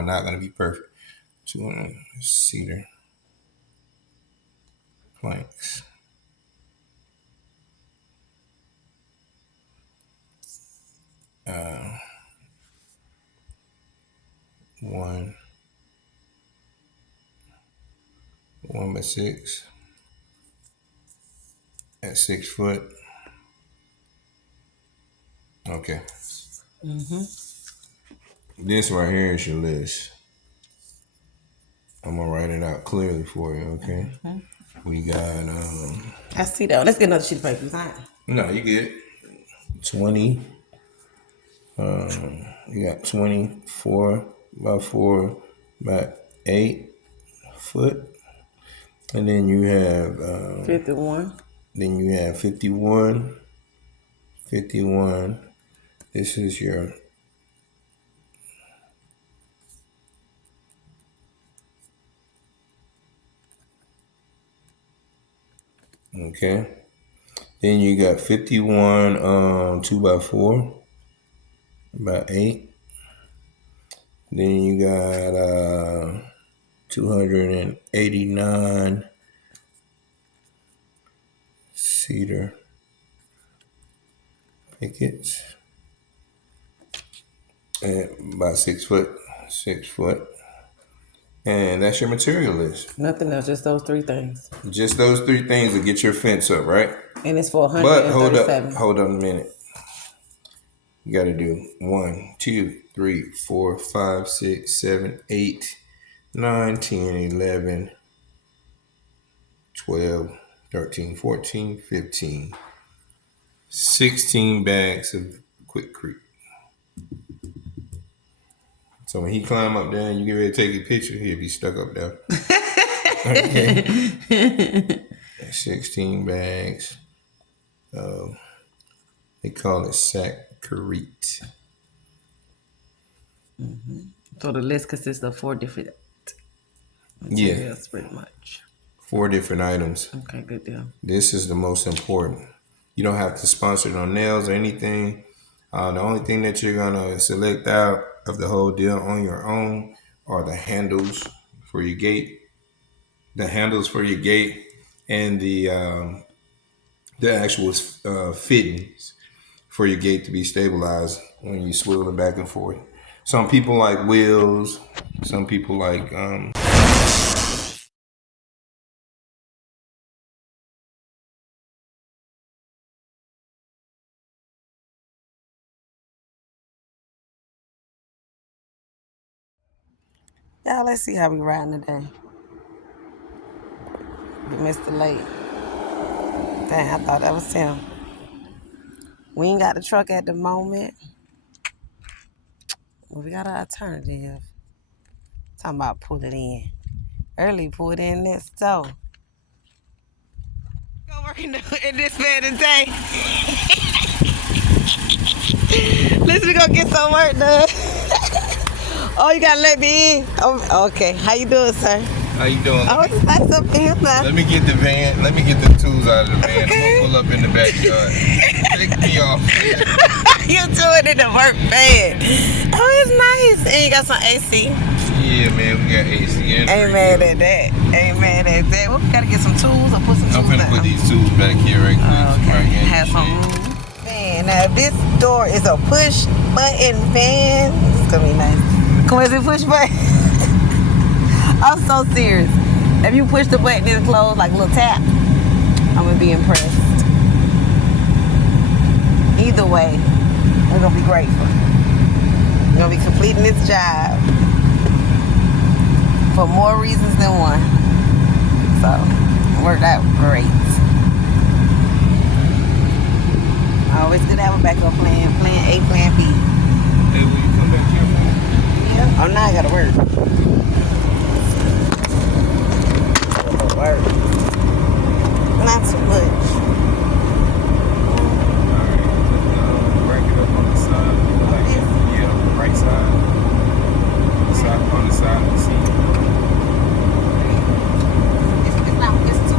are not going to be perfect. 200 cedar planks. One 1x6 at 6 foot. Okay. This right here is your list. I'm gonna write it out clearly for you, okay? We got I see that. Let's get another sheet of paper. Right? No, you get 20. You got 24 by 4 by 8 foot. And then you have 51. Then you have 51. 51. This is your okay. Then you got 51 2 by 4 by 8. Then you got 289 cedar pickets and by 6 foot. 6 foot. And that's your material list. Nothing else, just those three things. Just those three things to get your fence up, right? And it's for 137. But hold up a minute. You got to do 1, 2, 3, 4, 5, 6, 7, 8, 9, 10, 11, 12, 13, 14, 15, 16 bags of Quikrete. So when he climb up there and you get ready to take a picture, he'll be stuck up there. Okay. 16 bags of, they call it Saccharite. So the list consists of 4 different materials, pretty much. 4 different items. Okay, good deal. This is the most important. You don't have to sponsor no nails or anything. The only thing that you're going to select out of the whole deal on your own are the handles for your gate. The handles for your gate and the actual fittings for your gate to be stabilized when you swivel it back and forth. Some people like wheels. Some people like Y'all, let's see how we riding today. Mr. Late. Dang, I thought that was him. We ain't got the truck at the moment. Well, we got an alternative. Talking about pull it in. Early pull it in next door. Go work in this bed today. Listen, we gonna get some work done. Oh, you gotta let me in. Oh, okay. How you doing, sir? How you doing? Oh, it's nice up here now. Let me get the van. Let me get the tools out of the van. Okay. I'm gonna pull up in the backyard. Pick me off. You doing it in the work van. Oh, it's nice. And you got some AC. Yeah, man, we got AC. Ain't mad at that. Ain't mad at that. Well, we gotta get some tools or put some tools I'm finna down. put these tools back here right quick. Okay. Right here. Have some room. Man, now if this door is a push button van, it's gonna be nice. Come on, is it push button? I'm so serious. If you push the button and it close like a little tap, I'm gonna be impressed. Either way, we're gonna be grateful. We're gonna be completing this job for more reasons than one. So, it worked out great. Always good to have a backup plan. Plan A, plan B. Hey, will you come back here for me? Yeah. Oh, now I gotta work. Work. Not too much. Break it up on the side. Like, yeah, on the right side. On the side of the seat. It's too.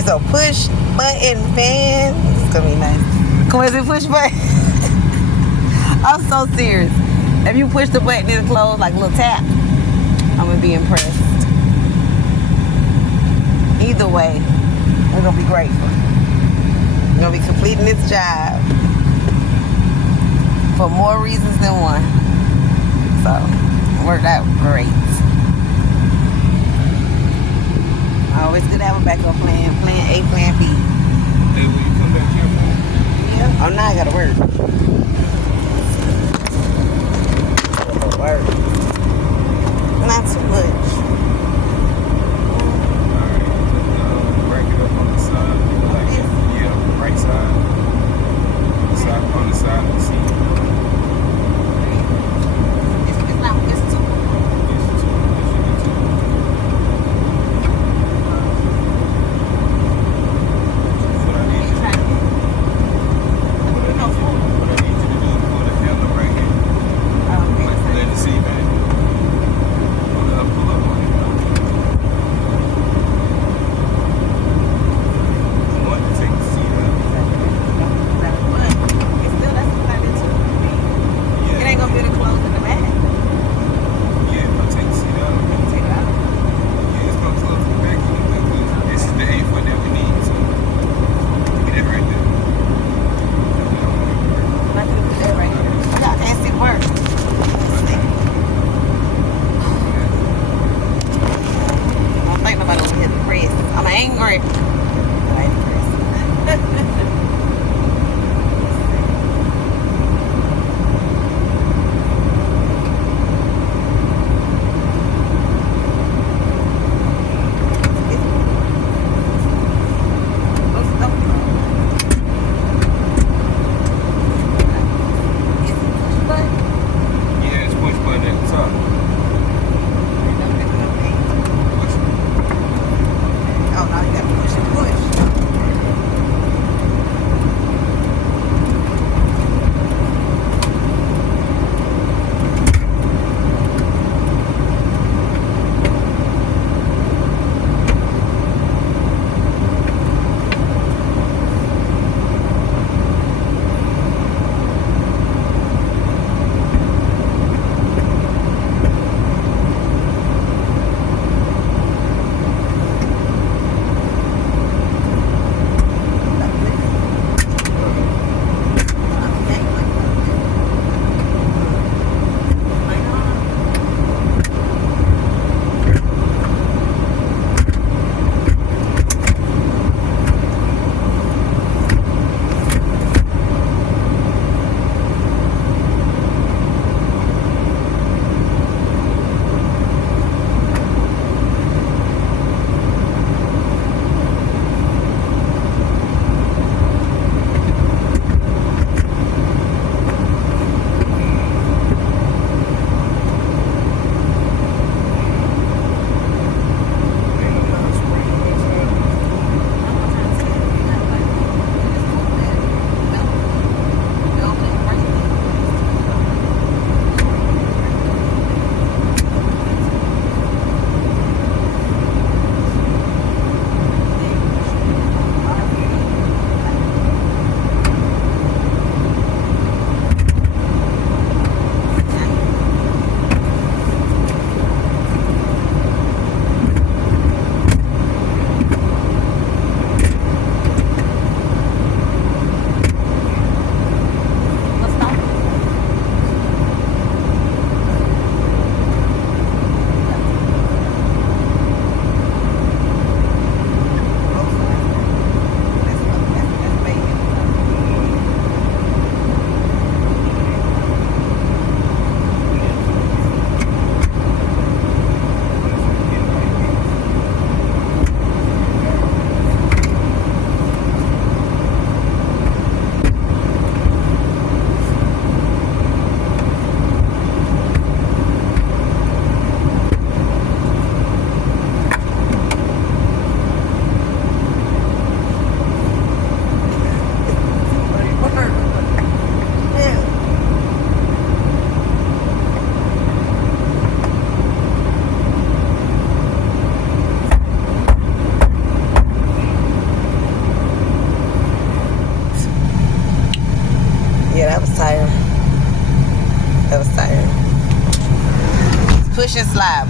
is a push button fan. This is gonna be nice. Quincy, push button. I'm so serious. If you push the button, it'll close like a little tap. I'm gonna be impressed. Either way, we're gonna be grateful. We're gonna be completing this job for more reasons than one. So, it worked out great. Always good to have a backup plan. Plan A, plan B. Hey, will you come back here for me? Yeah. Oh, now I gotta work. Work. Not too much. Alright, break it up on the side. Like, yeah, on the right side. On the side of the seat. It's not, it's too. What I need you to do is pull the handle right here. Like, let it see, man. Pull it up on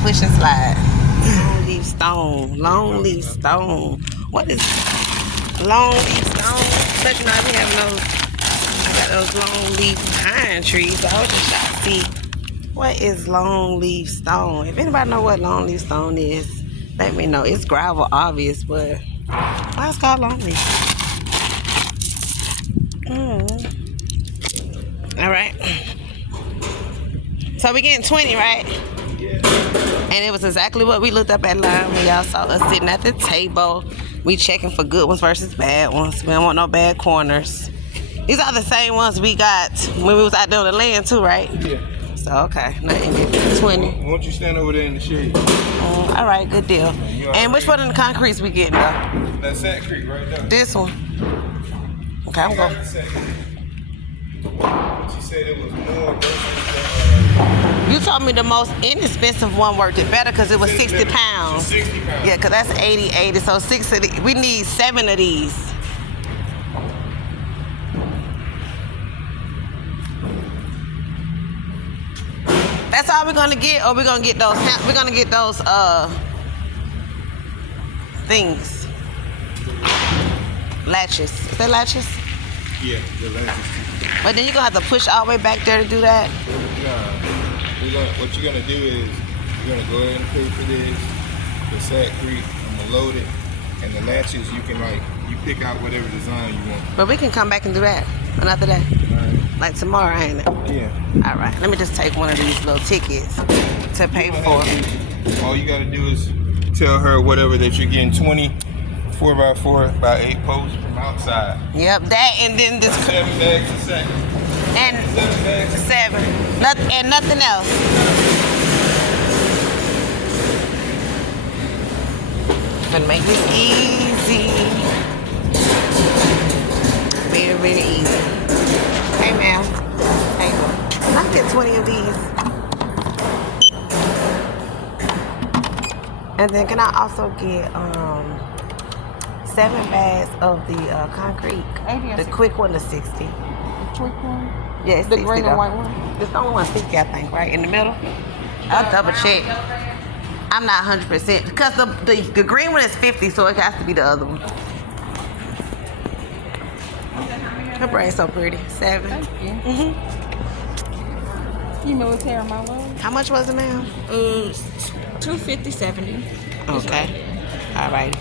push and slide. Long leaf stone. Long leaf stone. What is long leaf stone? But you know, I be having those. I got those long leaf pine trees. So I was just trying to see what is long leaf stone. If anybody know what long leaf stone is, let me know. It's gravel, obvious, but why it's called long leaf? All right. So we getting 20, right? And it was exactly what we looked up at line when y'all saw us sitting at the table. We checking for good ones versus bad ones. We don't want no bad corners. These are the same ones we got when we was out there on the land too, right? Yeah. So, okay. Nothing different. 20. Why don't you stand over there in the shade? All right, good deal. And which one of the concretes we getting though? That's Sand Creek right there. This one. Okay, I'm going. She said it was more versus You told me the most inexpensive one worked it better because it was 60 pounds. 60 pounds. Yeah, because that's 80. So 6 of these. We need 7 of these. That's all we're gonna get, or we're gonna get those. We're gonna get those things. Latches. Is that latches? Yeah, the latches. But then you're gonna have to push all the way back there to do that. Nah, what you're gonna do is you're gonna go ahead and pay for this, the Sand Creek. I'm gonna load it, and the latches you can you pick out whatever design you want. But we can come back and do that another day. Alright. Like tomorrow, ain't it? Yeah. All right. Let me just take one of these little tickets to pay for. All you gotta do is tell her whatever that you're getting 20 4x4 by 8 posts from outside. Yep, that and then this 7 bags a second. and 7 bags. 7. And nothing else. Gonna make this easy. Very, very easy. Hey, ma'am. Hey, I'll get 20 of these. And then can I also get 7 bags of the concrete? The quick one is 60. Quick one. Yeah, it's The 60 green though. and white one. This only one 60, I think, right? In the middle? I'll double check. I'm not 100% because the green one is 50, so it has to be the other one. Her brain's so pretty. 7. Thank you. You military my love. How much was it, ma'am? $250.70. Okay. All right.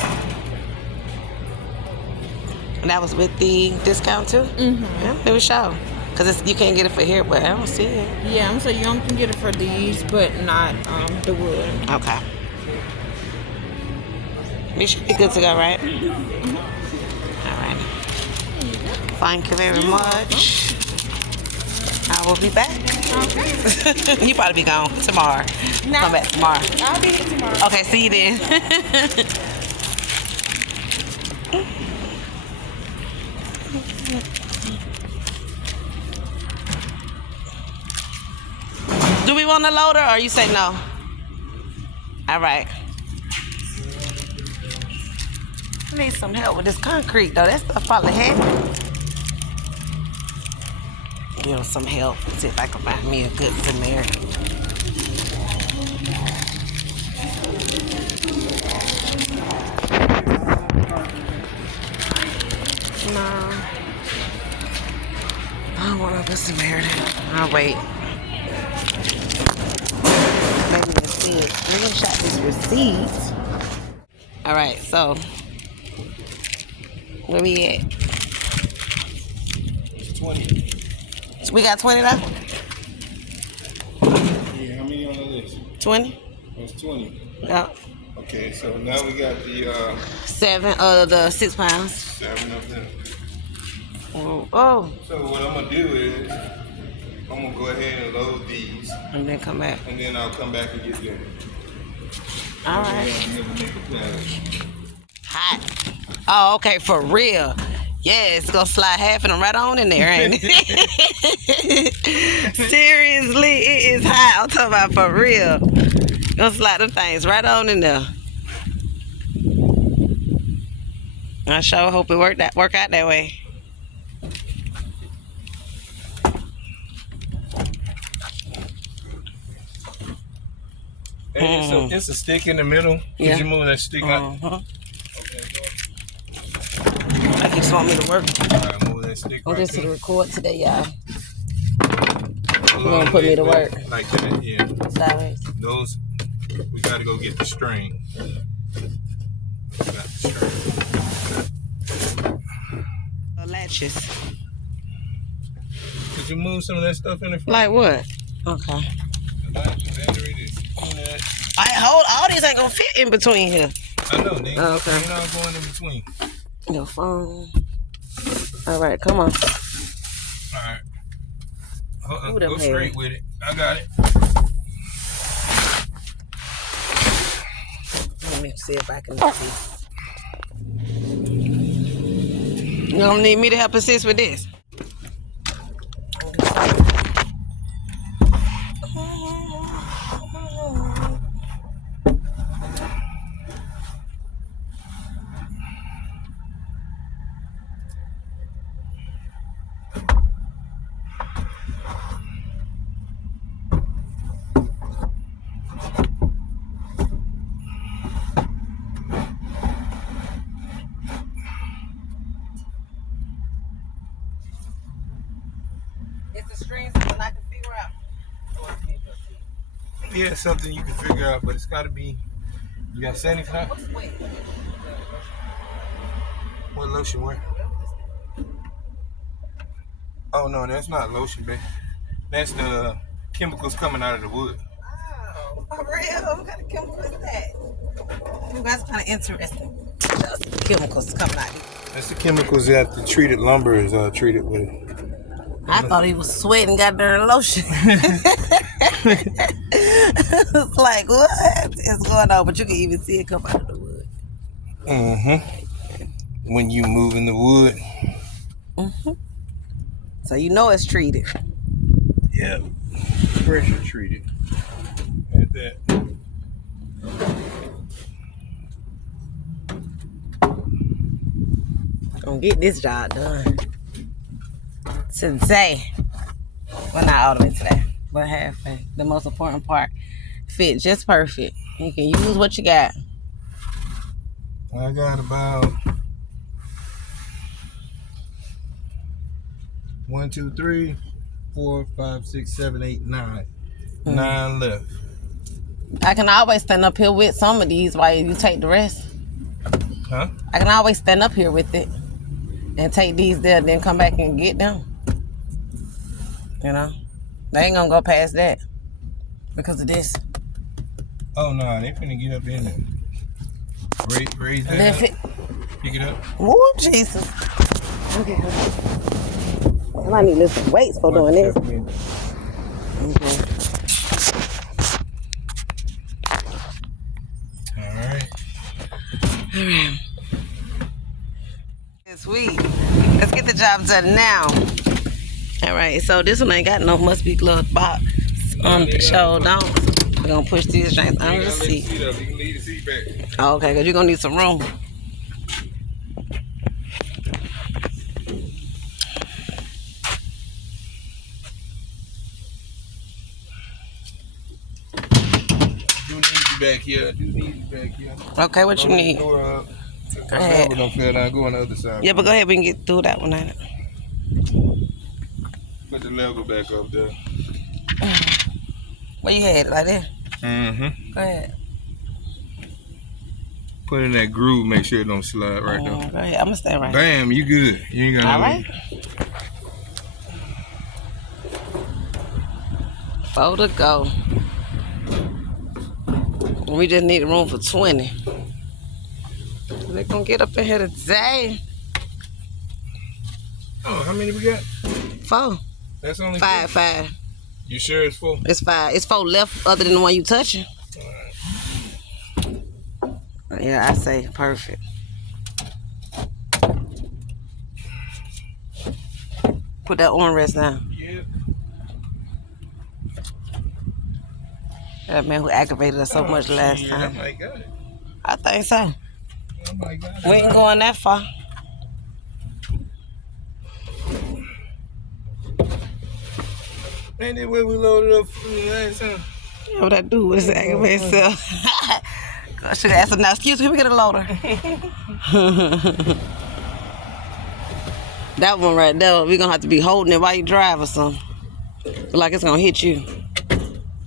And that was with the discount too? Mm-hmm. Yeah, it was show. Because you can't get it for here, but I don't see it. Yeah, so you only can get it for these, but not the wood. Okay. We should be good to go, right? All right. Thank you very much. I will be back. Okay. You probably be gone tomorrow. No. Come back tomorrow. I'll be here tomorrow. Okay, see you then. Do we want a loader or you say no? All right. I need some help with this concrete though. That stuff probably heavy. Give them some help. See if I can find me a good Samaritan. No. I don't want a good Samaritan. I'll wait. Make me a screenshot this receipt. All right, so where we at? 20. We got 20 left? Yeah, how many on the list? 20? That's 20. Yep. Okay, so now we got the 7 of the 6 pounds. 7 of them. Oh. So what I'm gonna do is I'm gonna go ahead and load these, And then come back. and then I'll come back and get them. All right. And then we'll make a platter. Hot. Oh, okay, for real. Yeah, it's gonna slide half of them right on in there, ain't it? Seriously, it is hot. I'm talking about for real. Gonna slide them things right on in there. I sure hope it work out that way. And it's a stick in the middle. Yeah. Could you move that stick out? I just want me to work. Alright, move that stick I'm right just to there. record today, y'all. You're gonna put me to work. Like that, yeah. Sorry. Those, we gotta go get the string. Got the string. Latches. Could you move some of that stuff in the front? Like what? Okay. Battery, this, that. All these ain't gonna fit in between here. I know, nigga. Oh, okay. They're not going in between. Your phone. All right, come on. Alright. Ooh, them Go straight hairs. with it. I got it. Let me see if I can assist. You don't need me to help assist with this? It's the string something I can figure out. Yeah, it's something you can figure out, but it's gotta be. You got 75? What's wet? What lotion wear? Oh no, that's not lotion, babe. That's the chemicals coming out of the wood. Oh, for real? What kind of chemical is that? Ooh, that's kind of interesting. Those chemicals coming out. That's the chemicals that the treated lumber is treated with. I thought he was sweating goddamn lotion. It's like, what is going on? But you can even see it come out of the wood. When you move in the wood. So you know it's treated. Yeah. Pressure treated. At that. Gonna get this job done today. Well, not all the way today, but halfway. The most important part, fit just perfect. You can use what you got. I got about 1, 2, 3, 4, 5, 6, 7, 8, 9. 9 left. I can always stand up here with some of these while you take the rest. Huh? I can always stand up here with it and take these there, then come back and get them. You know, they ain't gonna go past that because of this. Oh no, they finna get up in there. Raise that Lift up. it. Pick it up. Woo, Jesus. Okay. I need to lift some weights for doing this. Okay. Alright. Sweet. Let's get the job done now. All right, so this one ain't got no must be glove box on the show. Don't. We're gonna push these drinks under the seat. You can leave the seat back. Oh, okay, because you're gonna need some room. Do need you back here. Do need you back here. Okay, what you need? Door up. Go ahead. Don't feel down. Go on the other side. Yeah, but go ahead, we can get through that one. Ain't it? Put the level back up there. Where you had it, like that? Mm-hmm. Go ahead. Put in that groove. Make sure it don't slide right there. Go ahead. I'm gonna stay right. Bam, you good. You ain't got All no right. Four to go. We just need room for 20. They're gonna get up in here today. Oh, how many we got? 4. That's only 5, 4? 5. You sure it's 4? It's 5. It's 4 left other than the one you touching. Yeah, I say perfect. Put that armrest down. Yeah. That man who aggravated us so much last shit, time. I might got it. I think so. I might got it. We ain't going that far. Ain't that where we loaded up from the last time? Yeah, what I do with this aggravated self. I should have asked him now, excuse me, can we get a loader? That one right there, we're gonna have to be holding it while you drive or something. Like it's gonna hit you.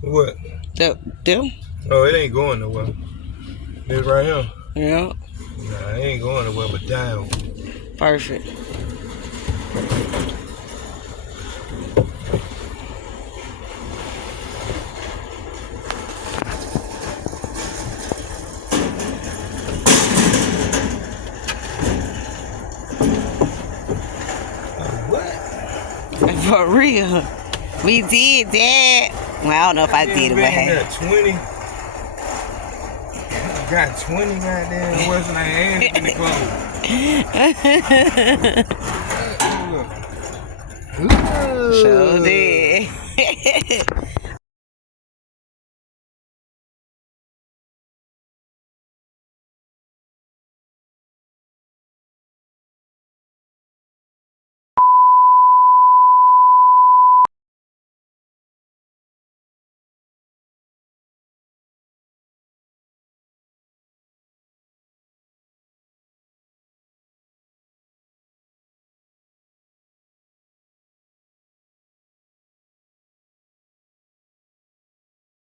What? Them? Oh, it ain't going nowhere. This right here. Yeah. Nah, it ain't going nowhere but down. Perfect. What? For real. We did that. Well, I don't know if I did it, but hey. Got 20. Got 20 goddamn worse than I had in the clothes. Sure did.